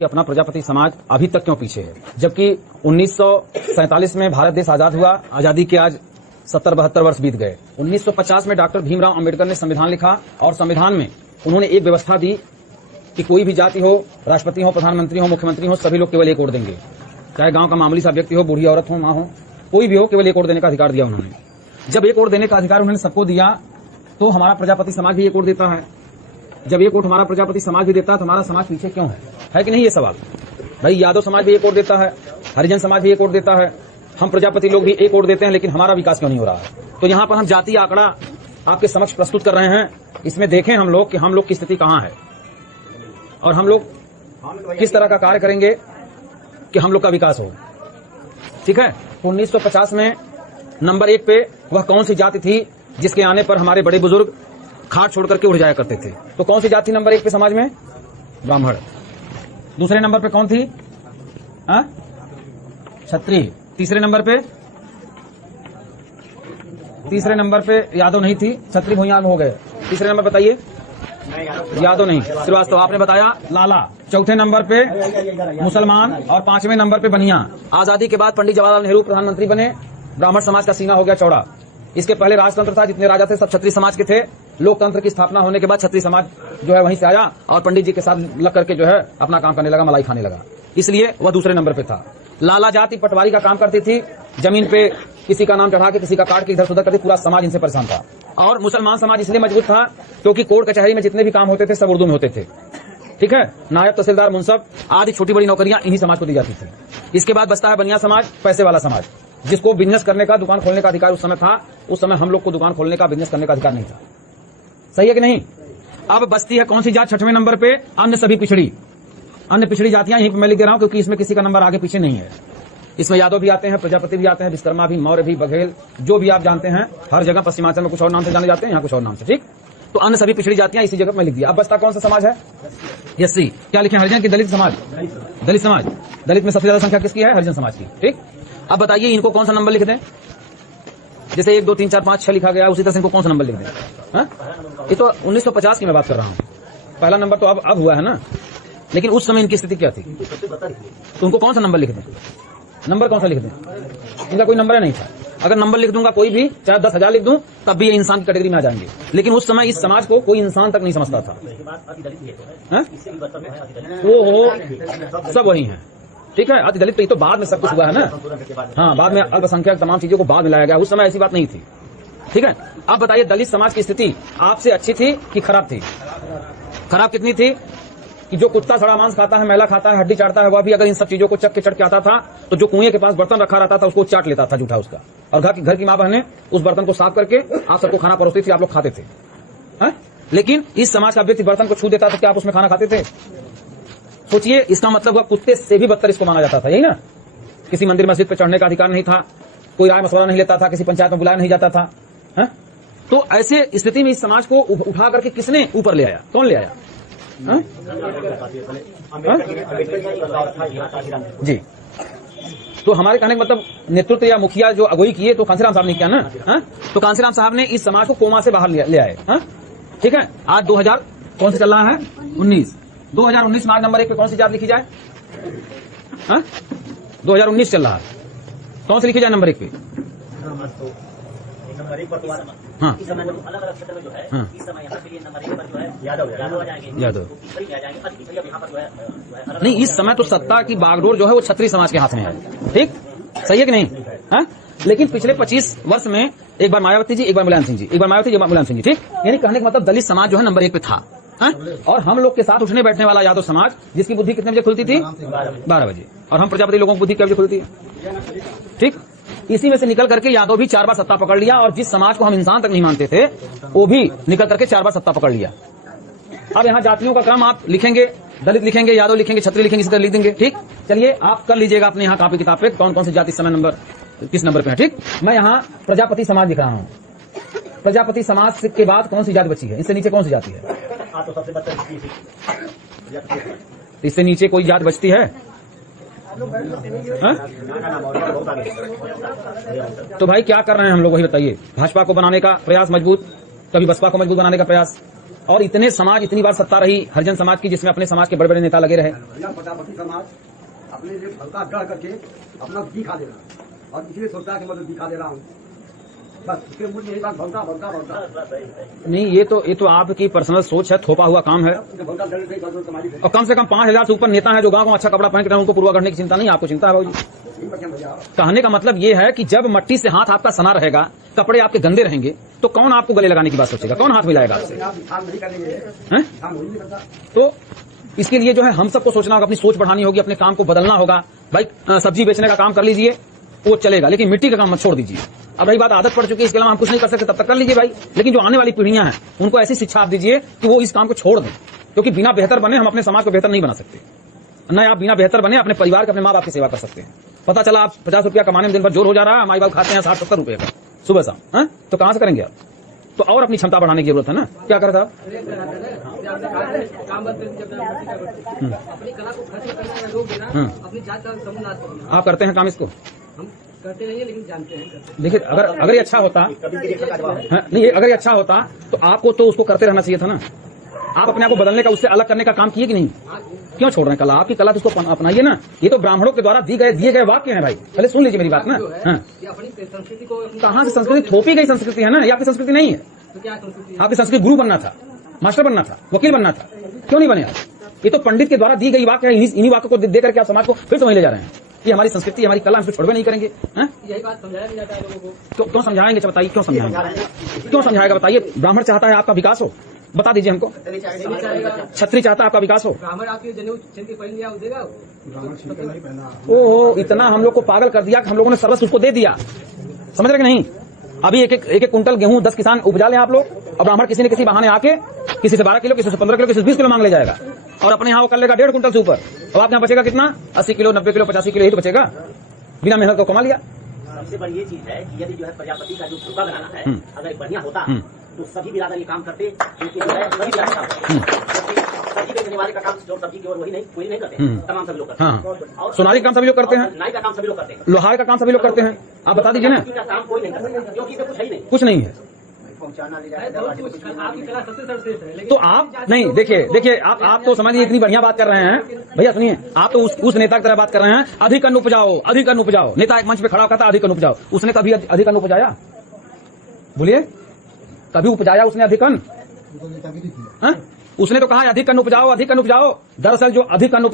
अपना प्रजापति समाज अभी तक क्यों पीछे है, जबकि 1947 में भारत देश आजाद हुआ। आजादी के आज 70-72 वर्ष बीत गए। 1950 में डॉक्टर भीमराव अंबेडकर ने संविधान लिखा और संविधान में उन्होंने एक व्यवस्था दी कि कोई भी जाति हो, राष्ट्रपति हो, प्रधानमंत्री हो, मुख्यमंत्री हो, सभी लोग केवल एक वोट देंगे। चाहे गांव का मामूली सा व्यक्ति हो, बूढ़ी औरत हो, माँ हो, कोई भी हो, केवल एक वोट देने का अधिकार दिया उन्होंने। जब एक वोट देने का अधिकार उन्होंने सबको दिया तो हमारा प्रजापति समाज भी एक वोट देता है। जब एक वोट हमारा प्रजापति समाज भी देता है तो हमारा समाज पीछे क्यों है कि नहीं? ये सवाल भाई। यादव समाज भी एक वोट देता है, हरिजन समाज भी एक वोट देता है, हम प्रजापति लोग भी एक वोट देते हैं, लेकिन हमारा विकास क्यों नहीं हो रहा है? तो यहाँ पर हम जातीय आंकड़ा आपके समक्ष प्रस्तुत कर रहे हैं। इसमें देखें हम लोग कि हम लोग की स्थिति कहाँ है और हम लोग किस तरह का कार्य करेंगे कि हम लोग का विकास हो। ठीक है। 1950 में नंबर 1 पे वह कौन सी जाति थी जिसके आने पर हमारे बड़े बुजुर्ग खाट छोड़ करके उड़ जाया करते थे? तो कौन सी जाति थी नंबर 1 पे समाज में? ब्राह्मण। दूसरे नंबर पे कौन थी? क्षत्रिय। तीसरे नंबर पे यादव नहीं थी, क्षत्रिय भूयान हो गए। तीसरे नंबर बताइए। यादव नहीं, श्रीवास्तव। आपने बताया लाला। चौथे नंबर पे मुसलमान और 5वें नंबर पे बनिया। आजादी के बाद पंडित जवाहरलाल नेहरू प्रधानमंत्री बने, ब्राह्मण समाज का सीना हो गया चौड़ा। इसके पहले राजतंत्र था, जितने राजा थे सब क्षत्रिय समाज के थे। लोकतंत्र की स्थापना होने के बाद क्षत्रिय समाज जो है वहीं से आया और पंडित जी के साथ लग करके जो है अपना काम करने लगा, मलाई खाने लगा, इसलिए वह दूसरे नंबर पे था। लाला जाति पटवारी का काम करती थी, जमीन पे किसी का नाम चढ़ा के किसी का काट के इधर उधर करके पूरा समाज इनसे परेशान था। और मुसलमान समाज इसलिए मजबूत था क्योंकि कोर्ट कचहरी में जितने भी काम होते थे सब उर्दू में होते थे। ठीक है। नायब तहसीलदार, मुंसब आदि छोटी बड़ी नौकरियां इन्हीं समाज को दी जाती थी। इसके बाद बचता है बनिया समाज, पैसे वाला समाज, जिसको बिजनेस करने का, दुकान खोलने का अधिकार उस समय था। उस समय हम लोग को दुकान खोलने का, बिजनेस करने का अधिकार नहीं था। सही है कि नहीं? अब बचती है कौन सी जात 6वें नंबर पे? अन्य सभी पिछड़ी। अन्य पिछड़ी जातियां यहीं पे मैं लिख दे रहा हूं क्योंकि इसमें किसी का नंबर आगे पीछे नहीं है। इसमें यादव भी आते हैं, प्रजापति भी आते हैं, विश्वकर्मा भी, मौर्य भी, बघेल, जो भी आप जानते हैं। हर जगह पश्चिमांचल में कुछ और नाम से जाने जाते हैं, यहाँ कुछ और नाम से। ठीक। तो अन्य सभी पिछड़ी जातियां इसी जगह में लिख दिया। अब बचता कौन सा समाज है? एससी। क्या लिखे? हरिजन की दलित समाज। दलित समाज। दलित में सबसे ज्यादा संख्या किसकी है? हरिजन समाज की। ठीक। अब बताइए इनको कौन सा नंबर लिख दें? जैसे 1 2 3 4 5 6 लिखा गया, उसी तरह से इनको कौन सा नंबर लिख दें? ये तो 1950 की मैं बात कर रहा हूँ। पहला नंबर तो अब हुआ है ना, लेकिन उस समय इनकी स्थिति क्या थी? तो उनको कौन सा नंबर लिख दें? नंबर कौन सा लिख दें? इनका कोई नंबर नहीं था। अगर नंबर लिख दूंगा कोई भी, चाहे 10,000 लिख दूं, तब भी ये इंसान की कैटेगरी में आ जाएंगे। लेकिन उस समय इस समाज को कोई इंसान तक नहीं समझता था। वो हो सब वही है। ठीक है। अति दलित पे तो बाद में सब कुछ हुआ है ना। हाँ, बाद में अल्पसंख्यक तमाम चीजों को बाद में लाया गया। उस समय ऐसी बात नहीं थी। ठीक है। अब बताइए दलित समाज की स्थिति आपसे अच्छी थी कि खराब थी? खराब कितनी थी कि जो कुत्ता सड़ा मांस खाता है, मैला खाता है, हड्डी चाटता है, वह भी अगर इन सब चीजों को चट के आता था तो जो कुएं के पास बर्तन रखा रहता था उसको चाट लेता था जूठा उसका। और घर की माँ बहनें उस बर्तन को साफ करके आप सबको खाना परोसती थी, आप लोग खाते थे। लेकिन इस समाज का व्यक्ति बर्तन को छू देता था, क्या आप उसमें खाना खाते थे? सोचिए, इसका मतलब वह कुत्ते से भी बदतर इसको माना जाता था। यही ना? किसी मंदिर मस्जिद पे चढ़ने का अधिकार नहीं था, कोई राय मशवरा नहीं लेता था, किसी पंचायत में बुलाया नहीं जाता था। तो ऐसे स्थिति में इस समाज को उठा करके किसने ऊपर ले आया? कौन ले आया? जी। तो हमारे कहने का मतलब नेतृत्व या मुखिया जो अगुवाई किए तो कांसीराम साहब ने किया ना। तो कांसीराम साहब ने इस समाज को कोमा से बाहर ले आए। ठीक है। आज 2000 कौन सा चल रहा है? 2019 मार्च नंबर 1 पे कौन सी जात लिखी जाए? 2019 चल रहा है, कौन सी लिखी जाए नंबर 1 पे? हाँ। इस समय अलग अलग क्षेत्र में जो है, इस समय यहाँ के लिए नंबर 1 पर जो है यादव आ जाएंगे। यादव नहीं, इस समय तो सत्ता की बागडोर जो है वो क्षत्रिय समाज के हाथ में है। ठीक। सही है कि नहीं? लेकिन पिछले 25 वर्ष में एक बार मायावती जी, एक बार मुलायम सिंह जी, एक बार मायावती जी, एक बार मुलायम सिंह जी। ठीक। यानी कहने का मतलब दलित समाज जो है नंबर 1 पे था। और हम लोग के साथ उठने बैठने वाला यादव समाज, जिसकी बुद्धि कितने बजे खुलती थी? 12 बजे। और हम प्रजापति लोगों की बुद्धि क्या बजे खुलती है? ठीक। इसी में से निकल करके यादव भी 4 बार सत्ता पकड़ लिया और जिस समाज को हम इंसान तक नहीं मानते थे वो भी निकल करके 4 बार सत्ता पकड़ लिया। अब यहाँ जातियों का क्रम आप लिखेंगे, दलित लिखेंगे, यादव लिखेंगे, क्षत्रिय लिखेंगे, इसी तरह लिख देंगे। ठीक। चलिए आप कर लीजिएगा अपने यहाँ कॉपी किताब पे कौन कौन सी जाति समय नंबर किस नंबर पे है। ठीक। मैं यहाँ प्रजापति समाज लिख रहा हूँ। प्रजापति समाज के बाद कौन सी जाति बची है? इससे नीचे कौन सी जाति है? इससे नीचे कोई जात बचती है? तो भाई क्या कर रहे हैं हम लोग, वही बताइए। भाजपा को बनाने का प्रयास मजबूत, कभी बसपा को मजबूत बनाने का प्रयास, और इतने समाज इतनी बार सत्ता रही हरिजन समाज की, जिसमें अपने समाज के बड़े बड़े नेता लगे रहे। प्रजापति समाज अपने लिए हल्का डर करके अपना दिखा दे रहा और इसलिए सोचता है कि मैं दिखा दे रहा हूँ, बस उसके मुझे यही बात भलता भलता भलता। नहीं, ये तो आपकी पर्सनल सोच है, थोपा हुआ काम है। और कम से कम 5,000 से ऊपर नेता है जो गांव को अच्छा कपड़ा पहन के उनको पूर्वा करने की चिंता नहीं, आपको चिंता है भाई। कहने का मतलब ये है कि जब मट्टी से हाथ आपका सना रहेगा, कपड़े आपके गंदे रहेंगे, तो कौन आपको गले लगाने की बात सोचेगा, कौन हाथ मिलाएगा आपसे? तो इसके लिए जो है हम सबको सोचना होगा, अपनी सोच बढ़ानी होगी, अपने काम को बदलना होगा। भाई सब्जी बेचने का काम कर लीजिए, वो चलेगा, लेकिन मिट्टी का काम मत छोड़ दीजिए। अब रही बात आदत पड़ चुकी है, इसके अलावा हम कुछ नहीं कर सकते, तब तक कर लीजिए भाई। लेकिन जो आने वाली पीढ़ियां हैं उनको ऐसी शिक्षा आप दीजिए कि वो इस काम को छोड़ दें, क्योंकि बिना बेहतर बने हम अपने समाज को बेहतर नहीं बना सकते। न आप बिना बेहतर बने अपने परिवार के, अपने माँ बाप की सेवा कर सकते हैं। पता चला आप 50 रुपया कमाने में दिन भर जोर हो जा रहा है, माई बाप खाते हैं 60-70 रुपये का सुबह शाम, तो कहां से करेंगे आप? तो और अपनी क्षमता बढ़ाने की जरूरत है ना। क्या कर रहा था? आप करते हैं काम, इसको करते नहीं है, लेकिन जानते हैं। देखिए, अगर ये अच्छा होता, नहीं अगर ये अच्छा होता तो आपको तो उसको करते रहना चाहिए था ना। आप अपने आप को बदलने का, उससे अलग करने का काम किए कि नहीं? क्यों छोड़ रहे हैं कला? आपकी कला तो उसको अपनाइए ना। ये तो ब्राह्मणों के द्वारा दिए गए वाक्य हैं भाई, पहले सुन लीजिए मेरी बात ना। संस्कृति को कहाँ से संस्कृति? थोपी गई संस्कृति है ना, ये आपकी संस्कृति नहीं है। तो क्या संस्कृति? आपकी संस्कृति गुरु बनना था, मास्टर बनना था, वकील बनना था, क्यों नहीं बने आप? ये तो पंडित के द्वारा दी गई वाक्य है, इन्हीं वाक्यों को दे करके आप समाज को फिर समझ ले जा रहे हैं। ये हमारी संस्कृति, हमारी कला, हम इसको छोड़वे नहीं करेंगे। यही बात समझाया नहीं जाता है लोगों को। क्यों समझाएंगे? बताइए क्यों समझाएंगे? क्यों समझाएगा बताइए? ब्राह्मण चाहता है आपका विकास हो, बता दीजिए हमको। क्षत्रिय चाहता है आपका विकास हो। ब्राह्मण आपकी जनेऊ छीन के पहन लिया, देगा? ओहो, इतना हम लोग को पागल कर दिया कि हम लोगों ने सर्वस्व उसको दे दिया। समझ रहे कि नहीं? अभी एक कुंटल गेहूं 10 किसान उपजा ले आप लोग, और ब्राह्मण किसी न किसी बहाने आके किसी से 12 किलो, किसी से 15 किलो, किसी से 20 किलो मांग ले जाएगा, और अपने यहाँ वो कर लेगा 1.5 कुंटल से ऊपर। और आप यहाँ बचेगा कितना? 80 किलो, 90 किलो, 85 किलो, यही तो बचेगा। बिना मेहनत को कमा लिया। सबसे बड़ी ये चीज है कि यदि जो है प्रजापति का जो सूखा बनाना है, अगर बढ़िया होता तो सभी बिरादर ये काम करते, क्योंकि जो है सभी बिरादर सब्जी बेचने वाले का काम जो सब्जी की ओर वही नहीं, कोई नहीं करते, तमाम सभी लोग करते हैं। और सोनारी काम सभी लोग करते हैं, नाई का काम सभी लोग करते हैं, लोहार का काम सभी लोग करते हैं। आप बता दीजिए ना। का काम कोई नहीं कर सकता, क्योंकि इसमें कुछ है ही नहीं, कुछ नहीं है। आपकी कला सबसे सर्वश्रेष्ठ है, तो आप नहीं, देखिए आप तो समझिए इतनी बढ़िया बात कर रहे हैं भैया। सुनिए, आप तो उस नेता की तरह बात कर रहे हैं, अधिक अन्न उपजाओ, अधिक अन्न उपजाओ। नेता एक मंच पे खड़ा कहता अधिक अन्न उपजाओ। उसने कभी अधिक अन्न उपजाया? बोलिए, कभी उपजाया उसने अधिक अन्न? उसने तो कहा अधिक अन्न उपजाओ, अधिक अन्न उपजाओ। दरअसल जो अधिक अन्न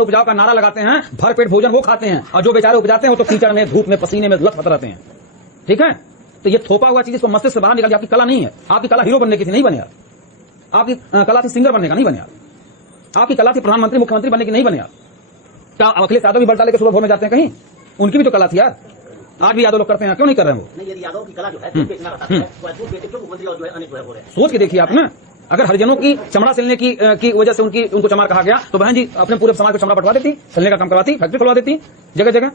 उपजाओ का नारा लगाते हैं, भर पेट भोजन वो खाते हैं, और जो बेचारे उपजाते हैं वो तो कीचड़ में, धूप में, पसीने में लथपथ रहते हैं। ठीक है, तो ये थोपा हुआ चीज इसको मस्तिष्क से बाहर निकाल। आपकी कला नहीं है, आपकी कला हीरो बनने की थी, नहीं बने आप। आपकी कला थी सिंगर बनने का, नहीं बने आप। आपकी कला थी प्रधानमंत्री, मुख्यमंत्री बनने की, नहीं बने आप। क्या अखिलेश यादव भी बल डाले के सुबह भोर में जाते हैं कहीं? उनकी भी तो कला थी यार। आज भी यादव लोग करते हैं, क्यों नहीं कर रहे हैं वो? नहीं, यदि यादव की कला जो है दूध बेचना रहता है, वो दूध बेचे क्यों मुख्यमंत्री और जो है अनेक हो रहे हैं। सोच के देखिए आप ना, अगर हरिजनों की चमड़ा सिलने की वजह से उनको चमार कहा गया, तो बहन जी अपने पूरे समाज को चमड़ा बंटवा देती, सिलने का काम करवाती, फैक्ट्री खुलवा देती जगह जगह।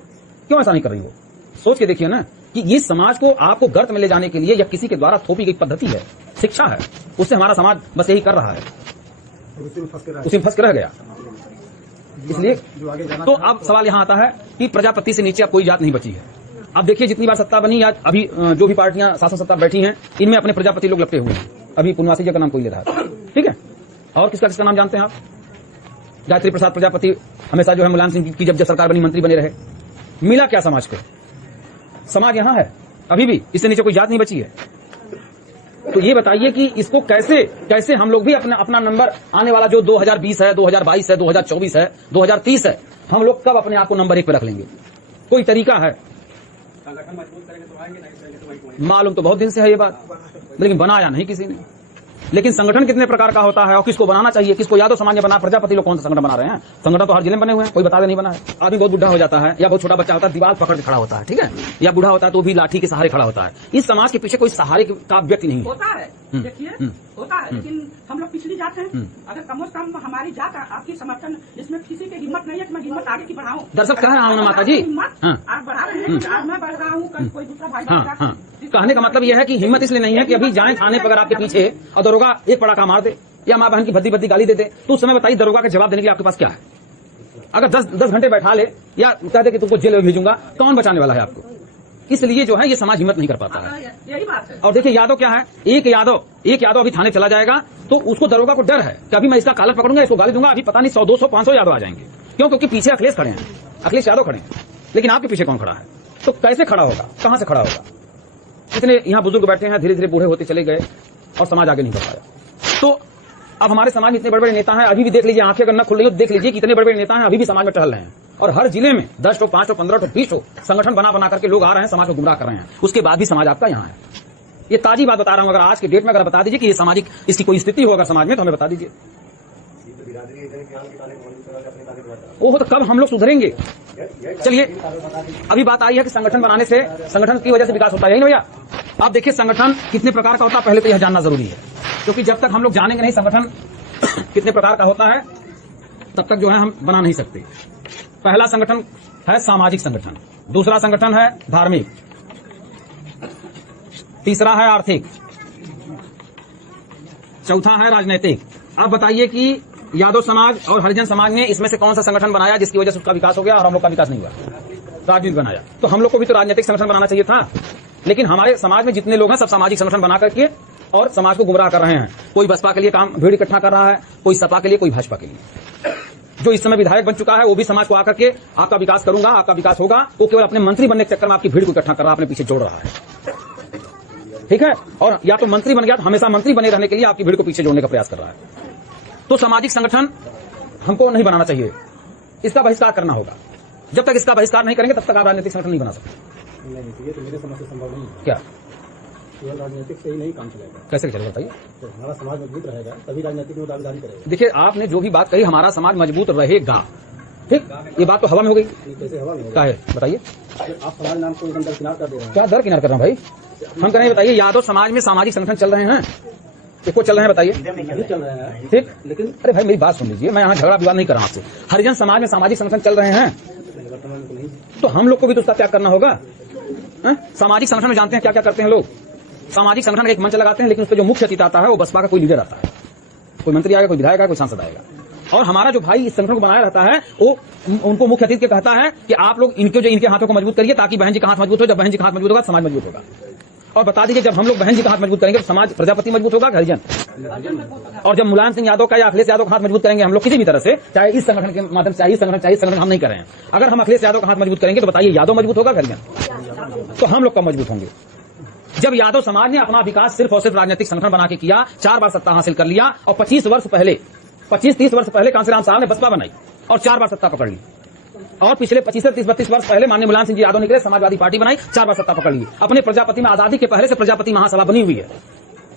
क्यों ऐसा नहीं कर रही वो? सोच के देखिए ना कि ये समाज को आपको गर्त में ले जाने के लिए या किसी के द्वारा थोपी गई पद्धति है, शिक्षा है, उससे हमारा समाज बस यही कर रहा है, उसी में फंस के रह गया। इसलिए तो अब सवाल यहाँ आता है कि प्रजापति से नीचे अब कोई जात नहीं बची है। अब देखिए जितनी बार सत्ता बनी, आज अभी जो भी पार्टियां शासन सत्ता बैठी हैं, इनमें अपने प्रजापति लोग लपटे हुए हैं। अभी पुनवासी जी का नाम कोई ले रहा है, ठीक है, और किसका नाम जानते हैं आप? गायत्री प्रसाद प्रजापति हमेशा जो है मुलायम सिंह की जब सरकार बनी मंत्री बने रहे। मिला क्या समाज को? समाज यहाँ है अभी भी, इससे नीचे कोई जात नहीं बची है। तो ये बताइए कि इसको कैसे हम लोग भी अपना नंबर आने वाला जो 2020 है, 2022 है, 2024 है, 2030 है, हम लोग कब अपने आप को नंबर 1 पे रख लेंगे? कोई तरीका है? संगठन मजबूत करेंगे तो आएंगे, नहीं करेंगे तो वही। मालूम तो बहुत दिन से है ये बात, लेकिन बनाया नहीं किसी ने। लेकिन संगठन कितने प्रकार का होता है और किसको बनाना चाहिए, किसको यादव समाज ने बना? प्रजापति लोग कौन सा संगठन बना रहे हैं? संगठन तो हर जिले में बने हुए हैं, कोई बता दे नहीं बना है। आदमी बहुत बुढ़ा हो जाता है या बहुत छोटा बच्चा होता है, दीवार पकड़ के खड़ा होता है, ठीक है, या बूढ़ा होता है तो भी लाठी के सहारे खड़ा होता है। इस समाज के पीछे कोई सहारे का व्यक्ति नहीं होता है। देखिए होता है, लेकिन हम लोग पिछली जात हैं। अगर कम से कम हमारी जात आपकी समर्थन, जिसमें किसी की हिम्मत नहीं है कि मैं हिम्मत आगे की बढ़ाऊं। दर्शक कह रहा हूँ ना माता जी, आप बढ़ा रहे हैं, आज मैं बढ़ रहा हूँ, कल कोई दूसरा भाई बढ़ेगा। कहने का मतलब यह है कि हिम्मत इसलिए नहीं है कि अभी जाए थाने पर अगर आपके पीछे और दरोगा एक पड़ाका मार दे या माँ बहन की भद्दी गाली दे दे, तो उस समय बताइए दरोगा का जवाब देने के लिए आपके पास क्या है? अगर 10 घंटे बैठा ले या कह दे कि तुमको जेल में भेजूंगा, कौन बचाने वाला है आपको? इसलिए जो है ये समाज हिम्मत नहीं कर पाता है। यही बात है। और देखिए यादव क्या है, एक यादव अभी थाने चला जाएगा, तो उसको दरोगा को डर है कि अभी मैं इसका कॉलर पकड़ूंगा, इसको गाली दूंगा, अभी पता नहीं 100, 200, 500 यादव आ जाएंगे। क्यों? क्योंकि पीछे अखिलेश खड़े हैं, अखिलेश यादव खड़े हैं, लेकिन आपके पीछे कौन खड़ा है? तो कैसे खड़ा होगा, कहां से खड़ा होगा? इतने यहां बुजुर्ग बैठे हैं, धीरे धीरे बूढ़े होते चले गए और समाज आगे नहीं बढ़ पाया। तो अब हमारे समाज में इतने बड़े बड़े नेता हैं, अभी भी देख लीजिए, आंखें अगर न खुल रही हो देख लीजिए कि इतने बड़े बड़े नेता हैं अभी भी समाज में टहल रहे हैं, और हर जिले में 10 तो 5 तो 15 तो 20 संगठन बना करके लोग आ रहे हैं, समाज को गुमराह कर रहे हैं। उसके बाद भी समाज आपका यहाँ है। ये ताजी बात बता रहा हूं। अगर आज के डेट में अगर बता दीजिए कि ये सामाजिक इसकी कोई स्थिति हो अगर समाज में, तो हमें बता दीजिए। वो तो कब हम लोग सुधरेंगे? चलिए, अभी बात आई है कि संगठन बनाने से, संगठन की वजह से विकास होता है, यही ना भैया? आप देखिए संगठन कितने प्रकार का होता है, पहले तो यह जानना जरूरी है, क्योंकि जब तक हम लोग जानेंगे नहीं संगठन कितने प्रकार का होता है, तब तक जो है हम बना नहीं सकते। पहला संगठन है सामाजिक संगठन, दूसरा संगठन है धार्मिक, तीसरा है आर्थिक, चौथा है राजनीतिक। अब बताइए कि यादव समाज और हरिजन समाज ने इसमें से कौन सा संगठन बनाया जिसकी वजह से उसका विकास हो गया और हम लोग का विकास नहीं हुआ? राजनीति बनाया। तो हम लोग को भी तो राजनीतिक संगठन बनाना चाहिए था, लेकिन हमारे समाज में जितने लोग हैं सब सामाजिक संगठन बना करके और समाज को गुमराह कर रहे हैं। कोई बसपा के लिए काम भीड़ इकट्ठा कर रहा है, कोई सपा के लिए, कोई भाजपा के लिए। जो इस समय विधायक बन चुका है वो भी समाज को आकर के आपका विकास करूंगा, आपका विकास होगा, वो केवल अपने मंत्री बनने के चक्कर में आपकी भीड़ को इकट्ठा कर रहा है, अपने पीछे जोड़ रहा है। ठीक है? और या तो मंत्री बन गया तो हमेशा मंत्री बने रहने के लिए आपकी भीड़ को पीछे जोड़ने का प्रयास कर रहा है। तो सामाजिक संगठन हमको नहीं बनाना चाहिए, इसका बहिष्कार करना होगा। जब तक इसका बहिष्कार नहीं करेंगे तब तक आप राजनीतिक संगठन नहीं बना सकते। नहीं, ये तो मेरे समझ से संभव नहीं। क्या केवल राजनीतिक से ही नहीं काम चलेगा। कैसे चलेगा बताइए? तो हमारा समाज मजबूत रहेगा तभी राजनीतिक में दावेदारी करेगा। देखिए, आपने जो भी बात कही, हमारा समाज मजबूत रहेगा, ठीक, ये बात तो हवा में हो गई। कैसे हवा में होगा? क्या है बताइए? आप समाज नाम को एकदम दरकिनार कर दे रहे हैं। क्या दरकिनार कर रहा हूं भाई? हम कह रहे हैं, बताइए, यादव समाज में सामाजिक संगठन चल रहे हैं, इसको चल रहे हैं, बताइए। नहीं चल रहे हैं, ठीक, लेकिन अरे भाई मेरी बात सुन लीजिए, मैं यहाँ झगड़ा विवाद नहीं कर रहा हूं आपसे। हरिजन समाज में सामाजिक संगठन चल रहे हैं, वर्तमान में तो नहीं। तो हम लोग को भी तो उसका त्याग करना होगा। सामाजिक संगठन में जानते हैं क्या क्या करते हैं लोग? सामाजिक संगठन का एक मंच लगाते हैं, लेकिन उस पर जो मुख्य अतिथि आता है वो बसपा का कोई लीडर आता है, कोई मंत्री आएगा, कोई विधायक आएगा, कोई सांसद आएगा। और हमारा जो भाई इस संगठन को बनाया रहता है वो उनको मुख्य अतिथि के कहता है कि आप लोग इनके हाथों को मजबूत करिए ताकि बहन जी का हाथ मजबूत हो। जब बहन जी का हाथ मजबूत होगा समाज मजबूत होगा। और बता दीजिए, जब हम लोग बहन जी का हाथ मजबूत करेंगे तो समाज प्रजापति मजबूत होगा, हरिजन। और जब मुलायम सिंह यादव का या अखिलेश यादव का हाथ मजबूत करेंगे हम लोग किसी भी तरह से, चाहे इस संगठन के माध्यम से, चाहे इस संगठन हम नहीं कर रहे हैं, अगर हम अखिलेश यादव का हाथ मजबूत करेंगे तो बताइए यादव मजबूत होगा, हरिजन? तो हम लोग कब मजबूत होंगे? जब यादव समाज ने अपना विकास सिर्फ और सिर्फ राजनीतिक संगठन बना के किया, 4 बार सत्ता हासिल कर लिया, और 25-30 वर्ष पहले कांसीराम साहब ने बसपा बनाई और 4 बार सत्ता पकड़ ली, और पिछले 25-30-32 वर्ष पहले माननीय मुलायम सिंह यादव ने समाजवादी पार्टी बनाई, 4 बार सत्ता पकड़ ली। अपने प्रजापति में आजादी के पहले से प्रजापति महासभा बनी हुई है,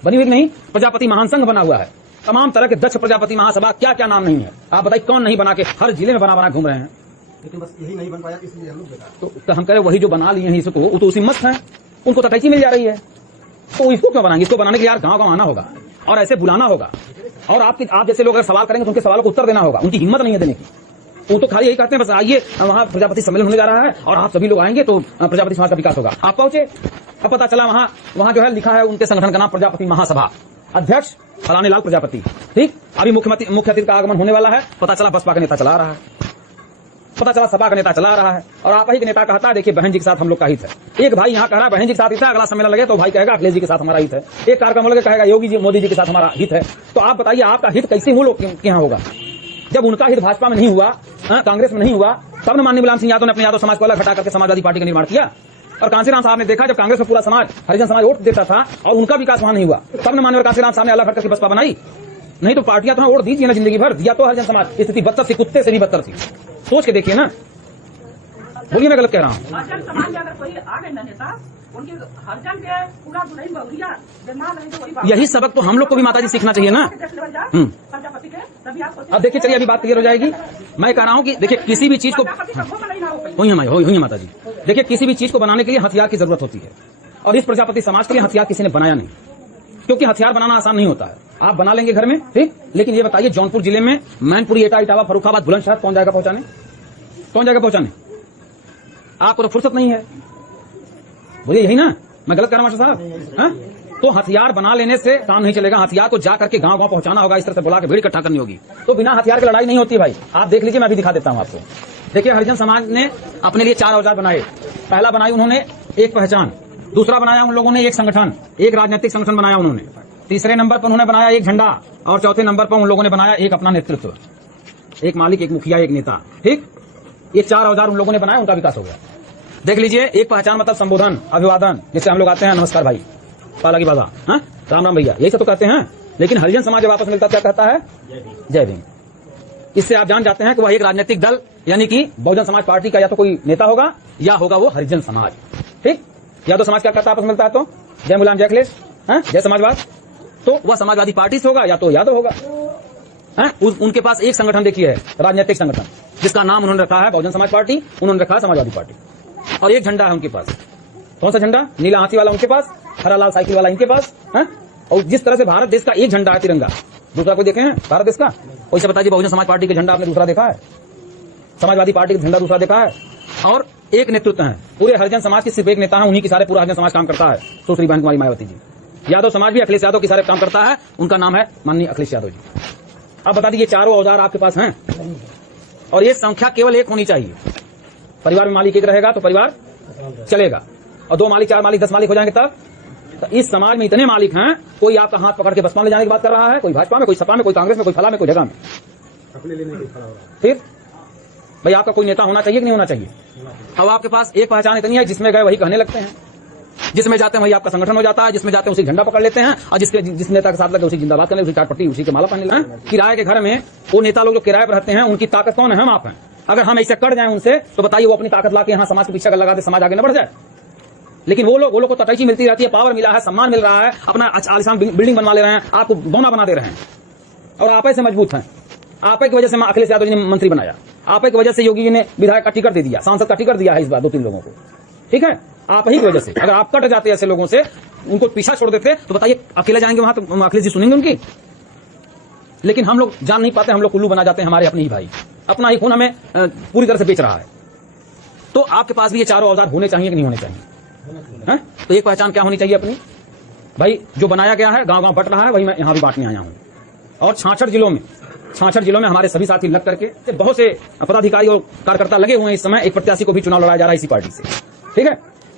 बनी हुई नहीं, प्रजापति महान संघ बना हुआ है। तमाम तरह के दक्ष प्रजापति महासभा, क्या क्या नाम नहीं है, आप बताइए कौन नहीं बना के हर जिले में बना घूम रहे हैं? लेकिन बस यही नहीं बन पाया, इसलिए हम लोग तो हम कह रहे वही जो बना लिए हैं इसको, वो तो उसी मस्त है, उनको तो कैसी मिल जा रही है, तो इसको क्यों बनाएंगे? इसको बनाने के लिए यार गांव गांव आना होगा और ऐसे बुलाना होगा, और आप जैसे लोग अगर सवाल करेंगे तो उनके सवालों को उत्तर देना होगा। उनकी हिम्मत नहीं है देने की, वो तो खाली यही कहते हैं बस आइए वहाँ प्रजापति सम्मेलन होने जा रहा है और आप सभी लोग आएंगे तो प्रजापति समाज का विकास होगा। आप पहुंचे, अब पता चला वहाँ जो है लिखा है उनके संगठन का नाम प्रजापति महासभा, अध्यक्ष फलाने लाल प्रजापति। ठीक, अभी मुख्य अतिथि का आगमन होने वाला है, पता चला बसपा का नेता चला रहा है, पता चला सपा का नेता चला रहा है, और आप ही के नेता कहता है देखिए बहन जी के साथ हम लोग का हित है। एक भाई यहाँ कह रहा है बहन जी के साथ हित है, अगला सम्मेलन लगे तो भाई कहेगा अखिलेश जी के साथ हमारा हित है, एक कार्यक्रम लगे कहेगा योगी जी मोदी जी के साथ हमारा हित है। तो आप बताइए आपका हित कैसे वो लोग के यहाँ होगा? जब उनका हित भाजपा में नहीं हुआ, कांग्रेस में नहीं हुआ, तब न माननीय मुलायम सिंह यादव ने अपने यादव समाज को अलग हटा करके समाजवादी पार्टी का निर्माण किया। और कांसीराम साहब ने देखा जब कांग्रेस में पूरा समाज हरिजन समाज वोट देता था और उनका विकास वहां नहीं हुआ, तब न माननीय कांसीराम साहब ने अलग हट करके बसपा बनाई। नहीं तो पार्टियां तो वोट दीजिए ना जिंदगी भर, दिया तो हरिजन समाज। स्थिति बदतर थी, कुत्ते से भी बदतर थी, सोच के देखिए ना। बोलिए मैं गलत कह रहा हूँ? हरिजन समाज में अगर कोई आ गए ना नेता, उनके हरिजन के पूरा दुल्हन बहुरिया बीमार नहीं तो वही यही सबक तो हम लोग को भी माता जी सीखना चाहिए ना। प्रजापति के तभी आप अब देखिए, चलिए अभी बात क्लियर हो जाएगी। मैं कह रहा हूँ कि देखिए किसी भी चीज को हुई माता जी, देखिए किसी भी चीज को बनाने के लिए हथियार की जरूरत होती है, और इस प्रजापति समाज के लिए हथियार किसी ने बनाया नहीं, क्योंकि हथियार बनाना आसान नहीं होता है। आप बना लेंगे घर में, ठीक, लेकिन ये बताइए जौनपुर जिले में मैनपुरी, एटा, इटावा, फर्रुखाबाद, बुलंदशहर कौन जाएगा पहुंचाने? कौन जाएगा पहुंचाने? आपको तो फुर्सत नहीं है। बोलिए यही ना, मैं गलत कर रहा हूं मास्टर साहब? तो हथियार बना लेने से काम नहीं चलेगा, हथियार को जा करके गांव गांव पहुंचाना होगा, इस तरह से बुला के भीड़ इकट्ठा करनी होगी। तो बिना हथियार की लड़ाई नहीं होती भाई। आप देख लीजिए, मैं भी दिखा देता हूं आपको। देखिए हरिजन समाज ने अपने लिए 4 औजार बनाए। पहला बनाई उन्होंने एक पहचान, दूसरा बनाया उन लोगों ने एक संगठन, एक राजनीतिक संगठन बनाया उन्होंने, तीसरे नंबर पर उन्होंने बनाया एक झंडा और चौथे नंबर पर उन लोगों ने बनाया एक अपना नेतृत्व, एक मालिक, एक मुखिया, एक नेता। ठीक, ये 4 औजार उन लोगों ने बनाया, उनका विकास हो गया। देख लीजिए, एक पहचान मतलब संबोधन, अभिवादन, जिससे हम लोग आते हैं नमस्कार भाई, पाला की बाबा, हाँ, राम राम भैया, यही सब तो कहते हैं। लेकिन हरिजन समाज जब आपस मिलता क्या कहता है? जय भीम। इससे आप जान जाते हैं कि वह एक राजनीतिक दल यानी कि बहुजन समाज पार्टी का या तो कोई नेता होगा या होगा वो हरिजन समाज। ठीक, या तो समाज क्या कहता है आपस में मिलता है तो जय मुलायम, जय अखिलेश, जय समाजवाद, तो वह समाजवादी पार्टी से होगा या तो यादव होगा। उनके पास एक संगठन देखिए है, राजनीतिक संगठन, जिसका नाम उन्होंने रखा है बहुजन समाज पार्टी, उन्होंने रखा है समाजवादी पार्टी। और एक झंडा है उनके पास, कौन सा झंडा? नीला हाथी वाला उनके पास, हरा लाल साइकिल वाला इनके पास। और जिस तरह से भारत देश का एक झंडा है तिरंगा, दूसरा कोई देखे हैं भारत देश का? कोई से बताइए बहुजन समाज पार्टी के झंडा आपने दूसरा देखा है? समाजवादी पार्टी का झंडा दूसरा देखा है? और एक नेतृत्व है, पूरे हरिजन समाज के सिर्फ एक नेता है, उन्हीं की सारे पूरा हरिजन समाज काम करता है, सुश्री बहन कुमारी मायावती जी। यादव समाज भी अखिलेश यादव के सारे काम करता है, उनका नाम है माननीय अखिलेश यादव जी। अब बता दीजिए, चारों औजार आपके पास हैं और ये संख्या केवल एक होनी चाहिए। परिवार में मालिक एक रहेगा तो परिवार चलेगा, और 2 मालिक, 4 मालिक, 10 मालिक हो जाएंगे तब। तो इस समाज में इतने मालिक हैं, कोई आपका हाथ पकड़ के बसपा ले जाने की बात कर रहा है, कोई भाजपा में, कोई सपा में, कोई कांग्रेस में, कोई फला में, कोई जगह में। अपने लिए नहीं खड़ा हो रहा। फिर भाई आपका कोई नेता होना चाहिए कि नहीं होना चाहिए? अब आपके पास एक पहचान इतनी है, जिसमें गए वही कहने लगते हैं, जिसमें जाते हैं वही आपका संगठन हो जाता है, जिसमें जाते हैं उसी झंडा पकड़ लेते हैं, और जिस नेता के साथ लगे उसी जिंदाबाद करने, उसी चाटपट्टी, उसी के माला पहनने लगे। किराए के घर में वो नेता लोग जो किराए पर रहते हैं, उनकी ताकत कौन है? हम आप हैं। अगर हम ऐसे कट जाए उनसे तो बताइए वो अपनी ताकत लाके यहाँ समाज के पीछे लगा दे, समाज आगे न बढ़ जाए। लेकिन वो लोग को तटैची मिलती रहती है, पावर मिला है, सम्मान मिल रहा है, अपना आलिशान बिल्डिंग बनवा ले रहे हैं, आपको बौना बना दे रहे हैं, और आप ऐसे मजबूत हैं। आप की वजह से अखिलेश यादव जी ने मंत्री बनाया, आप की वजह से योगी जी ने विधायक का टिकट दे दिया, सांसद का टिकट दिया है इस बार 2-3 लोगों को। ठीक है, आप ही की वजह से। अगर आप कट जाते ऐसे लोगों से, उनको पीछा छोड़ देते, तो बताइए अकेले जाएंगे वहां तो अखिलेश जी सुनेंगे उनकी? लेकिन हम लोग जान नहीं पाते, हम लोग कुल्लू बना जाते हैं, हमारे अपने ही भाई, अपना ही खून हमें पूरी तरह से बेच रहा है। तो आपके पास भी ये चारों औजार होने चाहिए कि नहीं होने चाहिए? है? तो एक पहचान क्या होनी चाहिए अपनी? भाई जो बनाया गया है, गांव गांव बट रहा है, वही मैं यहां भी बांटने आया हूं। और 66 जिलों में हमारे सभी साथी लग करके, बहुत से पदाधिकारी और कार्यकर्ता लगे हुए हैं इस समय। एक प्रत्याशी को भी चुनाव लड़ाया जा रहा है इसी पार्टी से। ठीक है,